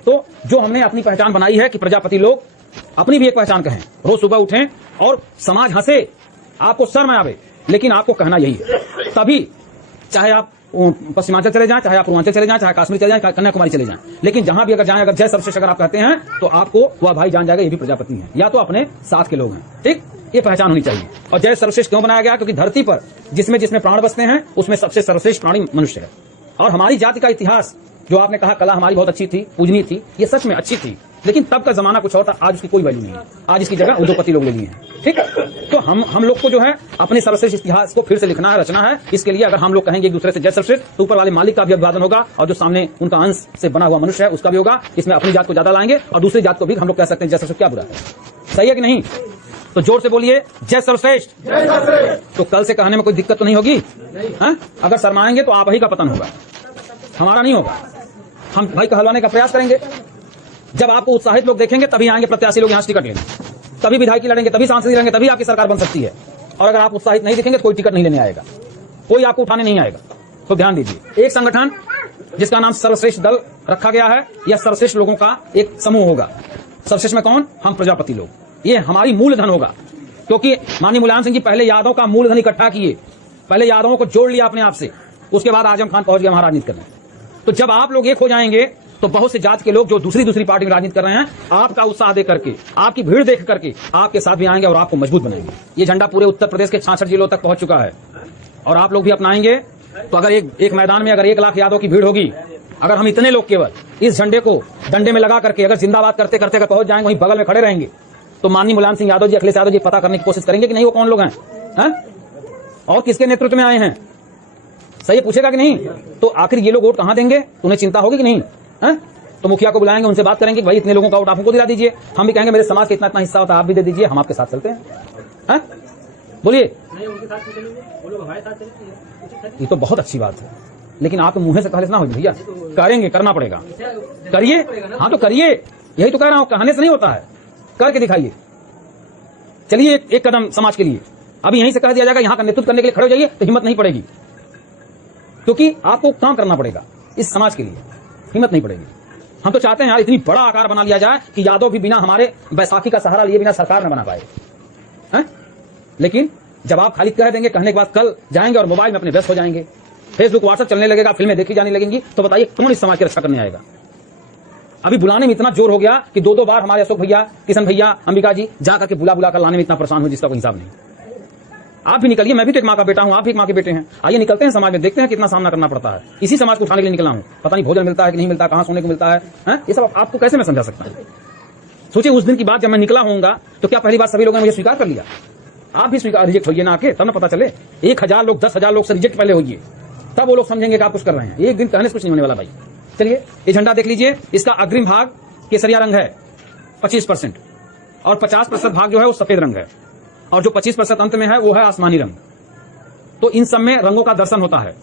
तो जो हमने अपनी पहचान बनाई है कि प्रजापति लोग अपनी भी एक पहचान कहें, रोज सुबह उठें और समाज हंसे, आपको शर्म आवे, लेकिन आपको कहना यही है। तभी चाहे आप पश्चिमांचल चले जाएं, चाहे आप पूर्वांचल चले जाएं, चाहे कश्मीर चले जाएं, कन्याकुमारी चले जाएं, लेकिन जहां भी अगर जाएं, अगर जय सर्वश्रेष्ठ अगर आप कहते हैं तो आपको वह भाई जान जाएगा ये भी प्रजापति हैं, या तो अपने साथ के लोग हैं। ठीक, ये पहचान होनी चाहिए। और जय सर्वश्रेष्ठ क्यों बनाया गया? क्योंकि धरती पर जिसमें प्राण बसते हैं, उसमें सबसे सर्वश्रेष्ठ प्राणी मनुष्य है। और हमारी जाति का इतिहास, जो आपने कहा कला हमारी बहुत अच्छी थी, पूजनीय थी, ये सच में अच्छी थी, लेकिन तब का जमाना कुछ और था। आज उसकी कोई वैल्यू नहीं है, आज इसकी जगह उद्योगपति लोग ले लिए हैं। ठीक है, तो हम लोग को जो है अपने सर्वश्रेष्ठ इतिहास को फिर से लिखना है, रचना है। इसके लिए अगर हम लोग कहेंगे एक दूसरे से जय सर्वश्रेष्ठ, तो ऊपर वाले मालिक का भी अभिवादन होगा, और जो सामने उनका अंश से बना हुआ मनुष्य है उसका भी होगा। इसमें अपनी जात को ज्यादा लाएंगे और दूसरी जात को भी हम लोग कह सकते हैं जय सर्वश्रेष्ठ, क्या बुरा है? सही है कि नहीं? तो जोर से बोलिए जय सर्वश्रेष्ठ। तो कल से कहने में कोई दिक्कत तो नहीं होगी? अगर शर्माएंगे तो आप ही का पतन होगा, हमारा नहीं होगा। हम भाई कहलवाने का प्रयास करेंगे। जब आपको उत्साहित लोग देखेंगे तभी आएंगे प्रत्याशी लोग यहाँ टिकट लेंगे, तभी विधायक लड़ेंगे, तभी सांसद लड़ेंगे, तभी आपकी सरकार बन सकती है। और अगर आप उत्साहित नहीं दिखेंगे तो कोई टिकट नहीं लेने आएगा, कोई आपको उठाने नहीं आएगा। तो ध्यान दीजिए, एक संगठन जिसका नाम सर्वश्रेष्ठ दल रखा गया है, यह सर्वश्रेष्ठ लोगों का एक समूह होगा। सर्वश्रेष्ठ में कौन? हम प्रजापति लोग। ये हमारी मूलधन होगा, क्योंकि माननीय मुलायम सिंह जी पहले यादव का मूलधन इकट्ठा किए, पहले यादवों को जोड़ लिया अपने आप से, उसके बाद आजम खान पहुंच गया वहां राजनीति करने। तो जब आप लोग एक हो जाएंगे तो बहुत से जात के लोग जो दूसरी पार्टी में राजनीति कर रहे हैं, आपका उत्साह देख करके, आपकी भीड़ देख करके आपके साथ भी आएंगे और आपको मजबूत बनाएंगे। ये झंडा पूरे उत्तर प्रदेश के 66 जिलों तक पहुंच चुका है और आप लोग भी अपनाएंगे। तो अगर एक मैदान में अगर 1 लाख यादव की भीड़ होगी, अगर हम इतने लोग केवल इस झंडे को डंडे में लगा करके अगर जिंदाबाद करते करते अगर पहुंच जाएंगे, वहीं बगल में खड़े रहेंगे, तो माननीय मुलायम सिंह यादव जी, अखिलेश यादव जी पता करने की कोशिश करेंगे कि नहीं वो कौन लोग हैं और किसके नेतृत्व में आए हैं। सही पूछेगा कि नहीं? तो आखिर ये लोग वोट कहां देंगे? तो उन्हें चिंता होगी कि नहीं? तो मुखिया को बुलाएंगे, उनसे बात करेंगे कि भाई इतने लोगों का वोट आप हमको दिला दीजिए। हम भी कहेंगे मेरे समाज का इतना हिस्सा होता है, आप भी दे दीजिए, हम आपके साथ चलते हैं। बोलिए। ये तो बहुत अच्छी बात है, लेकिन आप मुंह से कहले से ना हो भैया, करेंगे, करना पड़ेगा, करिए। हाँ तो करिए, यही तो कह रहा हूं, कहने से नहीं होता है, करके दिखाइए। चलिए एक कदम समाज के लिए, अभी यहीं से कह दिया जाएगा यहाँ का नेतृत्व करने के लिए खड़े हो जाइए, तो हिम्मत नहीं पड़ेगी, क्योंकि आपको काम करना पड़ेगा इस समाज के लिए, हिम्मत नहीं पड़ेगी। हम तो चाहते हैं यार इतनी बड़ा आकार बना लिया जाए कि यादव भी बिना हमारे बैसाखी का सहारा लिए बिना सरकार न बना पाए। लेकिन जब आप खाली कह देंगे, कहने के बाद कल जाएंगे और मोबाइल में अपने व्यस्त हो जाएंगे, फेसबुक व्हाट्सएप चलने लगेगा, फिल्में देखी जाने लगेंगी, तो बताइए कौन इस समाज की रक्षा करने आएगा? अभी बुलाने में इतना जोर हो गया कि 2-2 बार हमारे अशोक भैया, किशन भैया, अंबिका जी जा करके बुला कर लाने में इतना परेशान हो जिसका कोई हिसाब नहीं। आप भी निकलिए, मैं भी तो एक माँ का बेटा हूं, आप भी एक माँ के बेटे हैं। आइए निकलते हैं समाज में, देखते हैं कितना सामना करना पड़ता है। इसी समाज को उठाने के लिए निकला हूं। पता नहीं भोजन मिलता है कि नहीं मिलता, कहां सोने को मिलता है, ये सब आपको कैसे मैं समझा सकता हूं? सोचिए उस दिन की बात जब मैं निकला होऊंगा तो क्या पहली बार सभी लोगों ने मुझे स्वीकार कर लिया? आप भी स्वीकार रिजेक्ट होइए ना आके, तब ना पता चले। 1000 लोग 10,000 लोग से रिजेक्ट पहले होइए, तब वो लोग समझेंगे कि आप कुछ कर रहे हैं। एक दिन कहने से कुछ नहीं होने वाला भाई। चलिए ये झंडा देख लीजिए, इसका अग्रिम भाग केसरिया रंग है 25% और 50% भाग जो है वो सफेद रंग है और जो 25% अंत में है वो है आसमानी रंग। तो इन सब में रंगों का दर्शन होता है।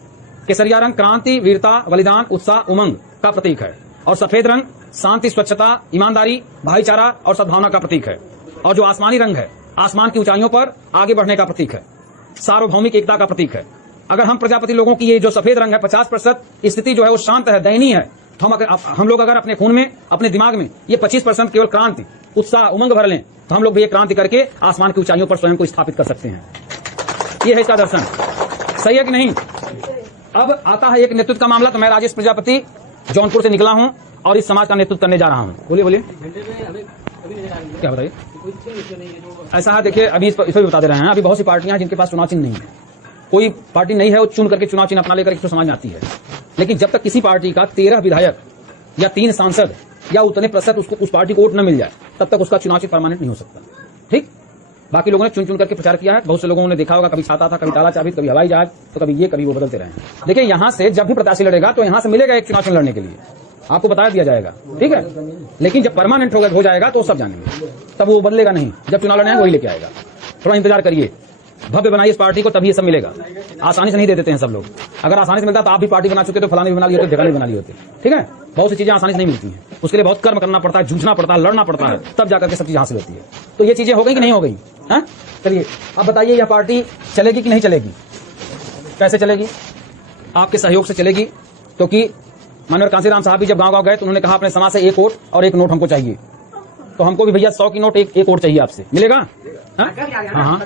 केसरिया रंग क्रांति, वीरता, बलिदान, उत्साह, उमंग का प्रतीक है और सफेद रंग शांति, स्वच्छता, ईमानदारी, भाईचारा और सद्भावना का प्रतीक है और जो आसमानी रंग है आसमान की ऊंचाइयों पर आगे बढ़ने का प्रतीक है, सार्वभौमिक एकता का प्रतीक है। अगर हम प्रजापति लोगों की ये जो सफेद रंग है 50% स्थिति जो है वो शांत है, दयनीय है, तो हम लोग अगर अपने खून में, अपने दिमाग में ये 25% केवल क्रांति, उत्साह, उमंग भर लें तो हम लोग भी ये क्रांति करके आसमान की ऊंचाइयों पर स्वयं को स्थापित कर सकते हैं। ये है इसका दर्शन। सही है कि नहीं? अब आता है एक नेतृत्व का मामला। तो मैं राजेश प्रजापति जौनपुर से निकला हूं और इस समाज का नेतृत्व करने जा रहा हूं। बोलिए बोलिए, क्या बताइए? ऐसा है, देखिए अभी इस भी बता दे रहे हैं, अभी बहुत सी पार्टियां हैं जिनके पास चुनाव चिन्ह नहीं है। कोई पार्टी नहीं है वो चुन करके चुनाव चिन्ह अपना लेकर इसको समझ में आती है, लेकिन जब तक किसी पार्टी का 13 विधायक या 3 सांसद या उतने प्रतिशत उसको उस पार्टी को वोट न मिल जाए तब तक उसका चुनाव चिन्ह परमानेंट नहीं हो सकता। ठीक, बाकी लोगों ने चुन चुन करके प्रचार किया है। बहुत से लोगों ने देखा होगा, कभी छाता था, कभी ताला चाबी, कभी हवाई जहाज, तो कभी ये कभी वो बदलते रहे। देखिए यहाँ से जब भी प्रत्याशी लड़ेगा तो यहाँ से मिलेगा एक चुनाव चिन्ह लड़ने के लिए, आपको बता दिया जाएगा, ठीक है। लेकिन जब परमानेंट हो जाएगा तो सब जानेंगे, तब वो बदलेगा नहीं। जब चुनाव लड़ने वही लेके आएगा। थोड़ा इंतजार करिए, भव्य बनाइए इस पार्टी को, तभी ये सब मिलेगा। आसानी से नहीं दे देते हैं सब लोग। अगर आसानी से मिलता तो आप भी पार्टी बना चुके तो फलाने भी बना लिए होते, ढेकाने बना लिए होते, ठीक है। बहुत सी चीजें आसानी से नहीं मिलती हैं, उसके लिए बहुत कर्म करना पड़ता है, जूझना पड़ता है, लड़ना पड़ता है, तब जाकर के सब चीज हासिल होती है। तो ये चीजें हो गई कि नहीं हो गई? हाँ चलिए अब बताइए, यह पार्टी चलेगी कि नहीं चलेगी? कैसे चलेगी? आपके सहयोग से चलेगी, क्योंकि माननीय कांसीराम साहब भी जब गांव गांव गए तो उन्होंने कहा अपने समाज से 1 वोट और 1 नोट हमको चाहिए। तो हमको भी भैया 100 की नोट 1 वोट चाहिए आपसे, मिलेगा? हाँ हाँ,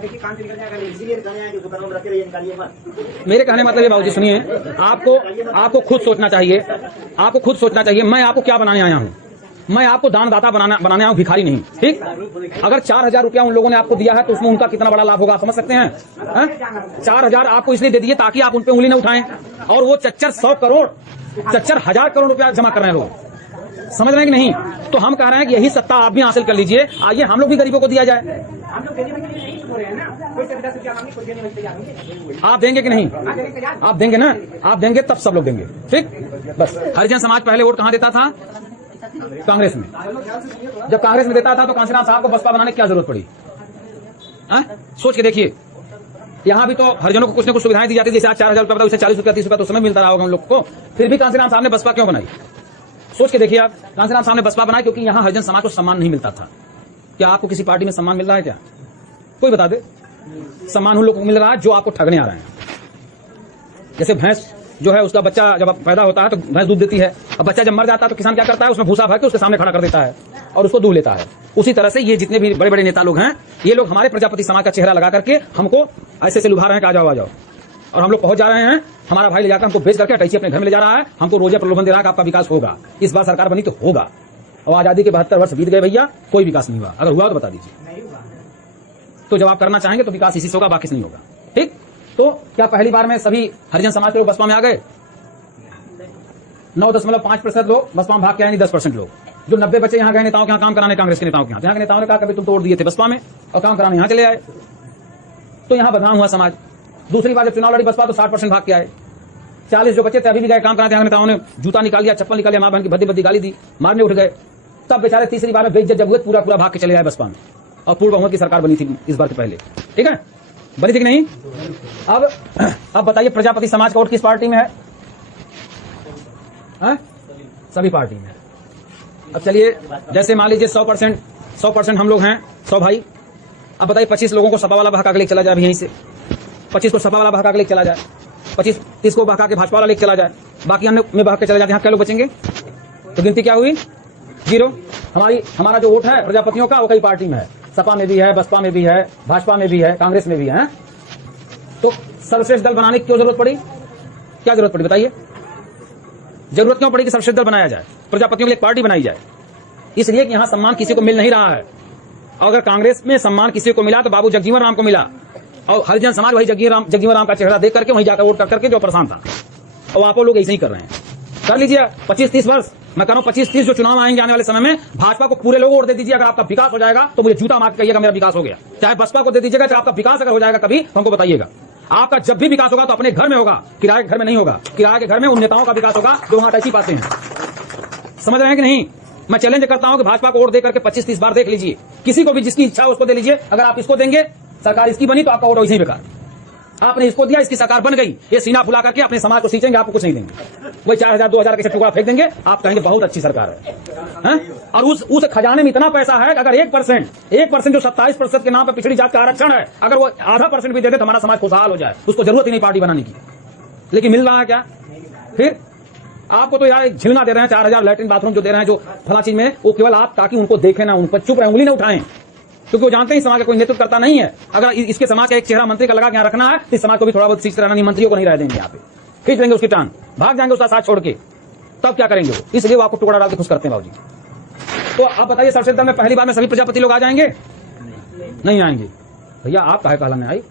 मेरे कहने मतलब ये बाबूजी सुनिए, आपको खुद सोचना चाहिए, आपको खुद सोचना चाहिए। मैं आपको क्या बनाने आया हूँ? मैं आपको दानदाता बनाने आया हूँ, भिखारी नहीं, ठीक। अगर 4000 रुपया उन लोगों ने आपको दिया है तो उसमें उनका कितना बड़ा लाभ होगा, आप समझ सकते हैं? 4000 आपको इसलिए दे दिए ताकि आप उन पे उंगली न उठाएं, और वो 100 करोड़ 1000 करोड़ रुपया जमा कर रहे हैं लोग, समझ रहे हैं कि नहीं? तो हम कह रहे हैं कि यही सत्ता आप भी हासिल कर लीजिए, आइए हम लोग भी गरीबों को दिया जाए। आप देंगे कि नहीं? आप देंगे ना? आप देंगे तब सब लोग देंगे, ठीक। बस हरिजन समाज पहले वोट कहां देता था? कांग्रेस में। जब कांग्रेस में देता था तो कांसीराम साहब को बसपा बनाने की क्या जरूरत पड़ी? सोच के देखिए, यहाँ भी तो हरिजनों को कुछ न कुछ सुविधाएं दी जाती थी, जैसे आज 4000 रुपया, उसे 40 रुपया 30 रुपया तो समय मिलता रहा होगा हम लोग को, फिर भी कांसीराम साहब ने बसपा क्यों बनाई? सोच के देखिए आप, कांसीराम साहब ने बसपा बनाई क्योंकि यहाँ हरिजन समाज को सम्मान नहीं मिलता था। क्या आपको किसी पार्टी में सम्मान मिल रहा है क्या? कोई बता दे। सम्मान उन लोगों को मिल रहा है जो आपको ठगने आ रहे हैं। जैसे भैंस जो है, उसका बच्चा जब पैदा होता है तो भैंस दूध देती है, अब बच्चा जब मर जाता है तो किसान क्या करता है? उसमें भूसा भर के उसके सामने खड़ा कर देता है और उसको दूध लेता है। उसी तरह से ये जितने भी बड़े बड़े नेता लोग हैं, ये लोग हमारे प्रजापति समाज का चेहरा लगा करके हमको ऐसे से लुभा रहे हैं कि आ जाओ आ जाओ, और हम लोग पहुंच जा रहे हैं। हमारा भाई ले जाकर हमको बेच करके अटैची अपने घर में ले जा रहा है, हमको रोजा प्रलोभन दे रहा है कि आपका विकास होगा, इस बार सरकार बनी तो होगा। और आजादी के 72 वर्ष बीत गए भैया, कोई विकास नहीं हुआ। अगर हुआ तो बता दीजिए। तो जब आप करना चाहेंगे तो विकास इसी से होगा, बाकी से नहीं होगा, ठीक। तो क्या पहली बार में सभी हरिजन समाज के लोग बसपा में आ गए? 9.5% लोग बसपा में भाग के आए, नहीं 10% लोग। जो 90 बच्चे यहाँ गए नेताओं के यहाँ काम कराने, कांग्रेस के नेताओं के यहाँ के नेताओं ने कहा कभी तुम तो वोट दिए थे बसपा में और काम कराने यहाँ चले आए, तो यहाँ बदनाम हुआ समाज। दूसरी बार जब चुनाव लड़ी बसपा तो 60% भाग के आए। 40 जो बच्चे थे अभी भी गए काम कराने, यहाँ नेताओं ने जूता निकाल लिया, चप्पल निकाल लिया, मां बहन की भद्दी भद्दी गाली दी, मारने उठ गए। तब बेचारे तीसरी बार में बेइज्जत जब हुए, पूरा भाग के चले आए बसपा में, और पूर्ण बहुमत की सरकार बनी थी इस बार के पहले, ठीक है, बनी थी कि नहीं? अब बताइए, प्रजापति समाज का वोट किस पार्टी में है? सभी पार्टी में। अब चलिए, जैसे मान लीजिए 100% हम लोग हैं, 100 भाई। अब बताइए 25 लोगों को सपा वाला बहका के लेके चला जाए अभी यहीं से, 25 को सपा वाला बहका के लेके चला जाए, 25-30 को बहका के भाजपा वाला लेके चला जाए, बाकी अन्य में बहक के चला जाए, यहाँ क्या लोग बचेंगे? तो गिनती क्या हुई? 0। हमारा जो वोट है प्रजापतियों का वो कई पार्टी में है, सपा में भी है, बसपा में भी है, भाजपा में भी है, कांग्रेस में भी है। तो सर्वश्रेष्ठ दल बनाने की क्यों जरूरत पड़ी? क्या जरूरत पड़ी बताइए? जरूरत क्यों पड़ी कि सर्वश्रेष्ठ दल बनाया जाए, प्रजापतियों के लिए एक पार्टी बनाई जाए? इसलिए कि यहां सम्मान किसी को मिल नहीं रहा है। और अगर कांग्रेस में सम्मान किसी को मिला तो बाबू जगजीवन राम को मिला, और हरिजन समाज वही जगजीवन राम का चेहरा देख करके वहीं जाकर वोट कर करके जो परेशान था। और आप लोग ऐसे ही कर रहे हैं। कर लीजिए 25-30 वर्ष, मैं कह रहा हूं 25-30 जो चुनाव आएंगे आने वाले समय में, भाजपा को पूरे लोग वोट दे दीजिए। अगर आपका विकास हो जाएगा तो मुझे जूता मार के कहिएगा मेरा विकास हो गया। चाहे बसपा को दे दीजिएगा, चाहे आपका विकास अगर हो जाएगा कभी तो हमको बताइएगा। आपका जब भी विकास होगा तो अपने घर में होगा, किराए के घर में नहीं होगा। किराए के घर में उन नेताओं का विकास होगा जो वहां टैक्सी पाते हैं। समझ रहे हैं कि नहीं? मैं चैलेंज करता हूं कि भाजपा को वोट देकर के 25-30 बार देख लीजिए, किसी को भी जिसकी इच्छा उसको दे लीजिए। अगर आप इसको देंगे, सरकार इसकी बनी तो आपका वोट वैसे ही बेकार। आपने इसको दिया, इसकी सरकार बन गई, ये सीना फुला करके अपने समाज को सींचेंगे, आपको कुछ नहीं देंगे। वही 4000-2000 के टुकड़ा फेंक देंगे, आप कहेंगे बहुत अच्छी सरकार है। और उस खजाने में इतना पैसा है कि अगर 1% जो 27% के नाम पर पिछड़ी जात का आरक्षण है, अगर वो आधा % भी दे दे तो हमारा समाज खुशहाल हो जाए। उसको जरूरत ही नहीं पार्टी बनाने की। लेकिन मिल रहा है क्या? फिर आपको तो यार झिलना दे रहे हैं, 4000 लैट्रिन बाथरूम जो दे रहे हैं, जो फला चीज में, वो केवल आप ताकि उनको देखें ना, उन पर चुप रहे, उंगली ना उठाएं, क्योंकि वो जानते हैं समाज का कोई नेतृत्व करता नहीं है। अगर इसके समाज का एक चेहरा मंत्री का लगा के यहाँ रखना है तो इस समाज को भी थोड़ा बहुत सीख रहना नहीं, मंत्रियों को नहीं रह देंगे, यहाँ पे खींच लेंगे उसकी टांग, भाग जाएंगे उसका साथ छोड़ के। तब क्या करेंगे वो? इसलिए वो आपको टुकड़ा डाल के खुश करते हैं बाबूजी। तो आप बताइए, सर्वश्रेष्ठ दल में पहली बार में सभी प्रजापति लोग आ जाएंगे? नहीं आएंगे। भैया आप काहे कहलाने आई?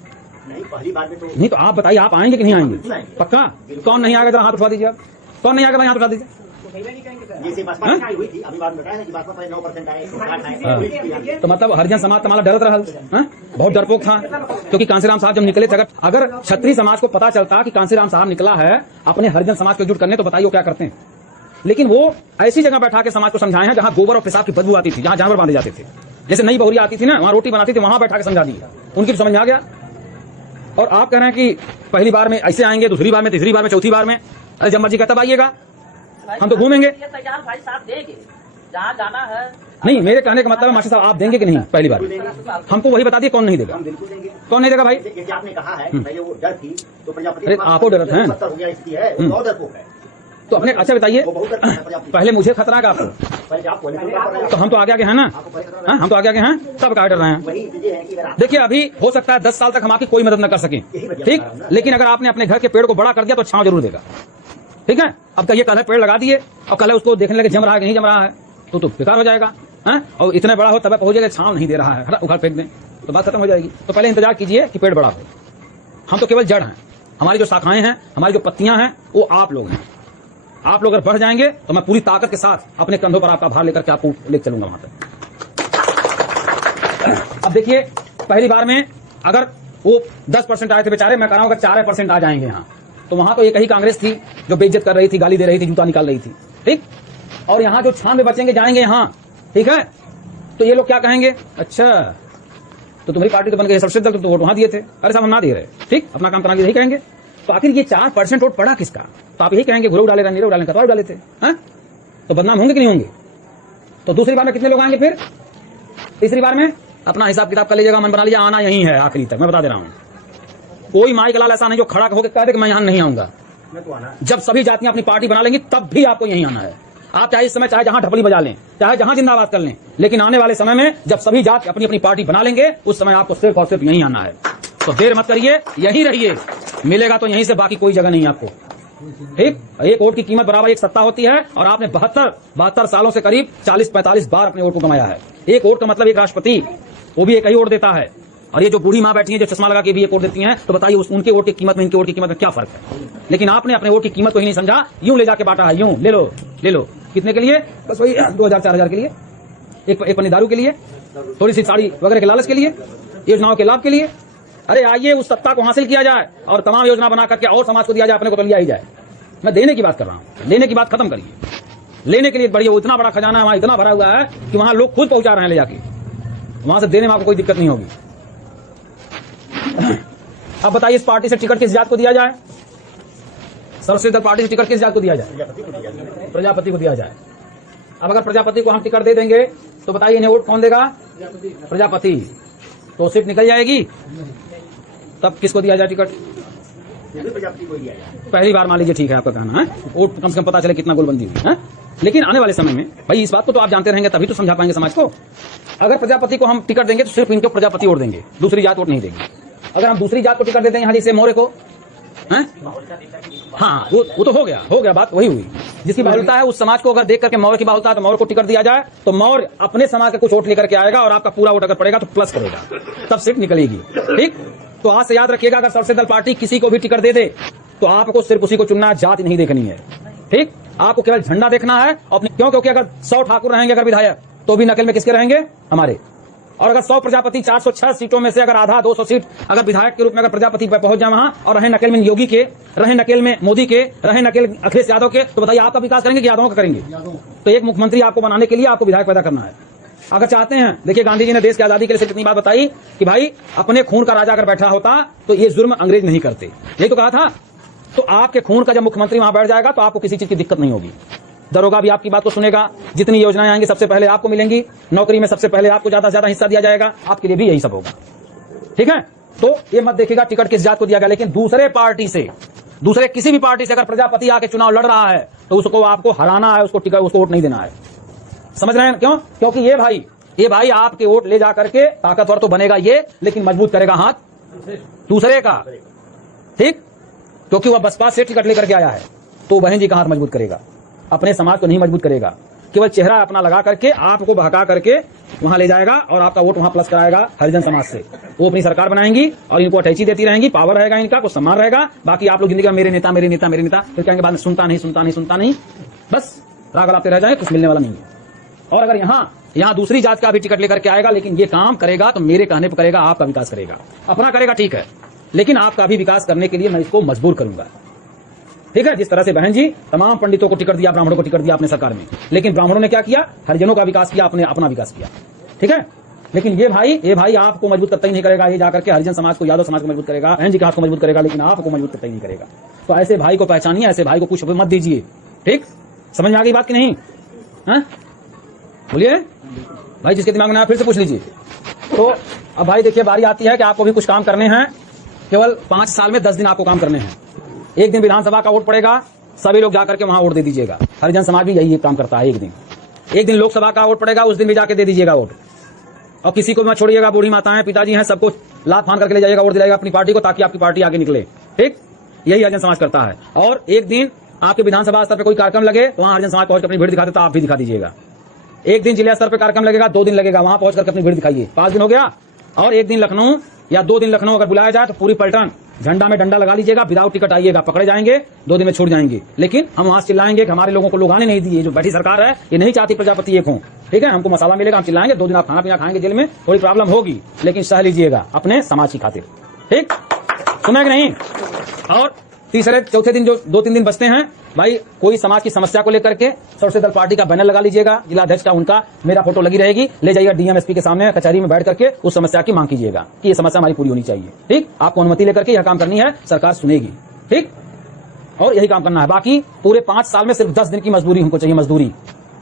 नहीं, पहली बार में तो नहीं, तो आप बताइए, आप आएंगे कि नहीं आएंगे? पक्का? कौन नहीं आएगा? जरा हाथ उठा दीजिए आप। कौन नहीं आएगा? हाथ उठा दीजिए। जैसे बसपा आई हुई थी, अभी बात बताया ना कि बसपा पहले 9% आए। तो मतलब हरिजन समाज तुम्हारा डरत रहा, बहुत डरपोक था, क्योंकि कांसीराम साहब जब निकले थे, अगर क्षत्रिय समाज को पता चलता कि कांसीराम साहब निकला है अपने हरिजन समाज को जुट करने, तो बताइए वो क्या करते हैं। लेकिन वो ऐसी जगह बैठा के समाज को समझाए हैं जहां गोबर और पेशाब की बदबू आती थी, जहां जानवर बांधे जाते थे। जैसे नई बहुरिया आती थी ना, वहां रोटी बनाती थी, वहां बैठा के समझा दी, उनकी समझ में आ गया। और आप कह रहे हैं कि पहली बार में ऐसे आएंगे, दूसरी बार में, तीसरी बार में, चौथी बार में। अरे जब मर्जी कहता आइएगा, हम तो घूमेंगे। तैयार भाई साहब देंगे, जहाँ जाना है। नहीं, मेरे कहने का मतलब है मास्टर साहब, आप देंगे कि नहीं पहली बार? हमको वही बता दिए, कौन नहीं देगा? कौन नहीं देगा भाई? जैसे आपने कहा है पहले वो डर थी, तो प्रजापति अरे आपको डर है? बहुत डरपोक है। तो अपने अच्छा बताइए, पहले मुझे खतरा है आपको? तो हम तो आगे आगे हैं ना, हम तो आगे आगे हैं, तब क्या डर रहे हैं? देखिए, अभी हो सकता है 10 साल तक हम आपकी कोई मदद न कर सकें, ठीक, लेकिन अगर आपने अपने घर के पेड़ को बड़ा कर दिया तो छांव जरूर देगा, ठीक है। अब कहिए कल पेड़ लगा दिए और कल उसको देखने लगे जम रहा है कि नहीं जम रहा है, तो बेकार हो जाएगा, और इतना बड़ा हो तब पहुंचेगा छांव नहीं दे रहा है, उखाड़ फेंक दें तो बात खत्म हो जाएगी। तो पहले इंतजार कीजिए कि पेड़ बड़ा हो। हम तो केवल जड़ हैं, हमारी जो शाखाएं हैं, हमारी जो पत्तियां हैं, वो आप लोग हैं। आप लोग अगर बढ़ जाएंगे तो मैं पूरी ताकत के साथ अपने कंधों पर आपका भार लेकर के आपको लेकर चलूंगा वहां तक। अब देखिए, पहली बार में अगर वो 10% आए थे बेचारे, मैं कह रहा हूं अगर 4% आ जाएंगे यहाँ, तो वहां तो एक ही कांग्रेस थी जो बेइज्जत कर रही थी, गाली दे रही थी, जूता निकाल रही थी, ठीक। और यहाँ जो 96 बचेंगे जाएंगे यहाँ, ठीक है। तो ये लोग क्या कहेंगे, अच्छा तो तुम्हारी पार्टी तो बन गई सर्वश्रेष्ठ दल, तो वोट वहां दिए थे, अरे साहब हम ना दे रहे, ठीक, अपना काम करा, यही कहेंगे। तो आखिर ये 4% वोट पड़ा किसका? तो आप यही कहेंगे घुरे उड़ाले, नीरे उड़ाले, कतवा उड़ाले थे, तो बदनाम होंगे कि नहीं होंगे? तो दूसरी बार में कितने लोग आएंगे? फिर तीसरी बार में अपना हिसाब किताब कर लीजिएगा, मन बना लीजिए, आना यही है आखिरी तक, मैं बता दे रहा हूँ। कोई माई का लाल ऐसा नहीं जो खड़ा होकर कह दे कि मैं यहाँ नहीं आऊंगा। जब सभी जातियां अपनी पार्टी बना लेंगी तब भी आपको यहीं आना है। आप चाहे इस समय चाहे जहां ढपली बजा लें, चाहे जहां जिंदाबाद कर लें, लेकिन आने वाले समय में जब सभी जाति अपनी अपनी पार्टी बना लेंगे, उस समय आपको सिर्फ और सिर्फ यहीं आना है। तो देर मत करिए, यहीं रहिए, मिलेगा तो यहीं से, बाकी कोई जगह नहीं आपको, ठीक। एक वोट की कीमत बराबर एक सत्ता होती है, और आपने 72 सालों से करीब 40-45 बार अपने वोट को कमाया है। एक वोट का मतलब एक राष्ट्रपति, वो भी एक ही वोट देता है। और ये जो बूढ़ी माँ बैठी है जो चश्मा लगा के भी एक वोट देती हैं, तो बताइए उनके वोट की कीमत में इनके वोट की कीमत में क्या फर्क है? लेकिन आपने अपने वोट की कीमत को ही नहीं समझा, यूं ले जाके बांटा है, यूं ले लो। कितने के लिए? बस वही 2000-4000 के लिए, एक पन्नी दारू के लिए, थोड़ी सी साड़ी वगैरह के लालच के लिए, योजनाओं के लाभ के लिए। अरे आइए उस सत्ता को हासिल किया जाए और तमाम योजना बना करके और समाज को दिया जाए, अपने को तो लिया ही जाए। मैं देने की बात कर रहा हूँ, लेने की बात खत्म करिए। लेने के लिए बढ़िया, इतना बड़ा खजाना है वहां, इतना भरा हुआ है कि वहां लोग खुद पहुंचा रहे हैं ले जाके, वहां से देने में आपको कोई दिक्कत नहीं होगी। अब बताइए, इस पार्टी से टिकट किस जात को दिया जाए? सर्वश्रेष्ठ दल पार्टी से टिकट किस जात को दिया जाए? प्रजापति को दिया जाए। अब अगर प्रजापति को हम टिकट दे देंगे तो बताइए इन्हें वोट कौन देगा? प्रजापति। तो सीट निकल जाएगी, तब किसको दिया जाए टिकट? फिर भी प्रजापति को ही दिया जाए। पहली बार मान लीजिए, ठीक है आपका कहना है, वोट कम से कम पता चले कितना गोलबंदी हुई है। लेकिन आने वाले समय में भाई इस बात को तो आप जानते रहेंगे, तभी तो समझा पाएंगे समाज को। अगर प्रजापति को हम टिकट देंगे तो सिर्फ इनको प्रजापति वोट देंगे, दूसरी जात वोट नहीं देंगे। अगर हम दूसरी जात को टिकट देते हैं, यहाँ जैसे मौर्य को, हैं, हाँ वो तो हो गया, बात वही हुई। जिसकी बाहुलता है उस समाज को अगर देख करके मौर्य की बाहुलता है तो मौर्य को टिकट दिया जाए, तो मौर्य अपने समाज का कुछ वोट लेकर के आएगा और आपका पूरा वोट अगर पड़ेगा तो प्लस करेगा, तब सीट निकलेगी। ठीक, तो आज से याद रखिएगा, अगर सबसे दल पार्टी किसी को भी टिकट दे दे तो आपको सिर्फ उसी को चुनना, जात नहीं देखनी है। ठीक, आपको केवल झंडा देखना है अपने, क्यों? क्योंकि अगर 100 ठाकुर रहेंगे अगर विधायक, तो भी नकल में किसके रहेंगे? हमारे। और अगर 100 प्रजापति 406 सीटों में से अगर आधा 200 सीट अगर विधायक के रूप में अगर प्रजापति पहुंच जाए वहां, और रहे नकेल में योगी के, रहे नकेल में मोदी के, रहे नकेल अखिलेश यादव के, तो बताइए आपका विकास करेंगे कि यादवों का करेंगे? तो एक मुख्यमंत्री आपको बनाने के लिए आपको विधायक पैदा करना है। अगर चाहते हैं, देखिए गांधी जी ने देश की आजादी के लिए कितनी बात बताई कि भाई अपने खून का राजा अगर बैठा होता तो ये जुर्म अंग्रेज नहीं करते, यही तो कहा था। तो आपके खून का जब मुख्यमंत्री वहां बैठ जाएगा तो आपको किसी चीज की दिक्कत नहीं होगी। दरोगा भी आपकी बात को सुनेगा, जितनी योजनाएं आएंगी सबसे पहले आपको मिलेंगी, नौकरी में सबसे पहले आपको ज्यादा से ज्यादा हिस्सा दिया जाएगा, आपके लिए भी यही सब होगा। ठीक है, तो ये मत देखिएगा टिकट किस जात को दिया गया, लेकिन दूसरे पार्टी से, दूसरे किसी भी पार्टी से अगर प्रजापति आके चुनाव लड़ रहा है तो उसको आपको हराना है, उसको टिकट, उसको वोट नहीं देना है। समझ रहे हैं क्यों? क्योंकि ये भाई आपके वोट ले जा करके ताकतवर तो बनेगा ये, लेकिन मजबूत करेगा हाथ दूसरे का। ठीक, क्योंकि वह बसपा से टिकट लेकर के आया है, तो बहन जी का हाथ मजबूत करेगा, अपने समाज को नहीं मजबूत करेगा। केवल चेहरा अपना लगा करके आपको बहका करके वहां ले जाएगा और आपका वोट वहां प्लस कराएगा हरिजन समाज से। वो अपनी सरकार बनाएंगी और इनको अटैची देती रहेंगी, पावर रहेगा इनका, कुछ सम्मान रहेगा। बाकी आप लोग जिंदगी में मेरे नेता मेरे नेता मेरे नेता, फिर कहेंगे बाद में सुनता नहीं, बस राग लाते रह जाए, कुछ मिलने वाला नहीं है। और अगर यहाँ दूसरी जात का भी टिकट लेकर के आएगा, लेकिन ये काम करेगा तो मेरे कहने पर करेगा, आपका विकास करेगा, अपना करेगा, ठीक है, लेकिन आपका भी विकास करने के लिए मैं इसको मजबूर करूंगा। ठीक है, जिस तरह से बहन जी तमाम पंडितों को टिकट दिया, ब्राह्मणों को टिकट दिया अपने सरकार में, लेकिन ब्राह्मणों ने क्या किया? हरिजनों का विकास किया, अपने अपना विकास किया। ठीक है, लेकिन ये भाई आपको मजबूत करता ही नहीं करेगा, ये जाकर के हरिजन समाज को, यादव समाज को मजबूत करेगा, बहन जी के हाथ को मजबूत करेगा, लेकिन आपको मजबूत करता ही नहीं करेगा। तो ऐसे भाई को पहचानिए, ऐसे भाई को कुछ मत दीजिए। ठीक, समझ में आ गई बात की नहीं? बोलिए भाई, जिसके दिमाग में आया फिर से पूछ लीजिए। तो अब भाई देखिए, बारी आती है कि आपको भी कुछ काम करने हैं। केवल 5 साल में 10 दिन आपको काम करने हैं। एक दिन विधानसभा का वोट पड़ेगा, सभी लोग जाकर के वहां वोट दे दीजिएगा। हरिजन समाज भी यही काम करता है। एक दिन लोकसभा का वोट पड़ेगा, उस दिन भी जाके दे दीजिएगा वोट। और किसी को मत छोड़िएगा, बूढ़ी माताएं, पिताजी हैं, सबको लात फान करके ले जाइएगा, वोट दिलाइएगा अपनी पार्टी को, ताकि आपकी पार्टी आगे निकले। ठीक, यही हरिजन समाज करता है। और एक दिन आपके विधानसभा स्तर पर कोई कार्यक्रम लगे तो वहां हरिजन समाज पहुंच अपनी भीड़ दिखाते, तो आप भी दिखा दीजिएगा। एक दिन जिला स्तर पर कार्यक्रम लगेगा, 2 दिन लगेगा, वहां पहुंच करके अपनी भीड़ दिखाइए, 5 दिन हो गया। और एक दिन लखनऊ या 2 दिन लखनऊ अगर बुलाया जाए तो पूरी पलटन झंडा में डंडा लगा लीजिएगा, विदाउट टिकट आइएगा, पकड़े जाएंगे, 2 दिन में छूट जाएंगे। लेकिन हम वहां चिल्लाएंगे कि हमारे लोगों को लोग आने नहीं दिए, जो बैठी सरकार है ये नहीं चाहती प्रजापति एक हो। ठीक है, हमको मसाला मिलेगा, हम चिल्लाएंगे, 2 दिन आप खाना पीना खाएंगे, जेल में थोड़ी प्रॉब्लम होगी, लेकिन सह लीजिएगा अपने समाज की खातिर। ठीक, सुना कि नहीं? और तीसरे चौथे दिन जो 2-3 दिन बचते हैं, भाई कोई समाज की समस्या को लेकर के सबसे दल पार्टी का बैनर लगा लीजिएगा, जिला अध्यक्ष का, उनका मेरा फोटो लगी रहेगी, ले जाइएगा डीएमएसपी के सामने कचहरी में बैठ करके उस समस्या की मांग कीजिएगा कि ये समस्या हमारी पूरी होनी चाहिए। ठीक, आपको अनुमति लेकर के यह काम करनी है, सरकार सुनेगी। ठीक, और यही काम करना है। बाकी पूरे 5 साल में सिर्फ 10 दिन की मजदूरी हमको चाहिए, मजदूरी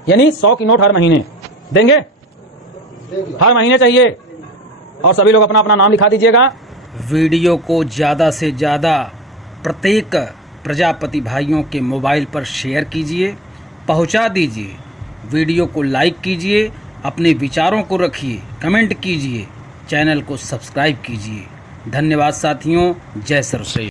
यानी 100 की नोट हर महीने देंगे, हर महीने चाहिए। और सभी लोग अपना अपना नाम लिखा दीजिएगा। वीडियो को ज़्यादा से ज़्यादा प्रत्येक प्रजापति भाइयों के मोबाइल पर शेयर कीजिए, पहुंचा दीजिए। वीडियो को लाइक कीजिए, अपने विचारों को रखिए, कमेंट कीजिए, चैनल को सब्सक्राइब कीजिए। धन्यवाद साथियों, जय सर्वश्रेष्ठ।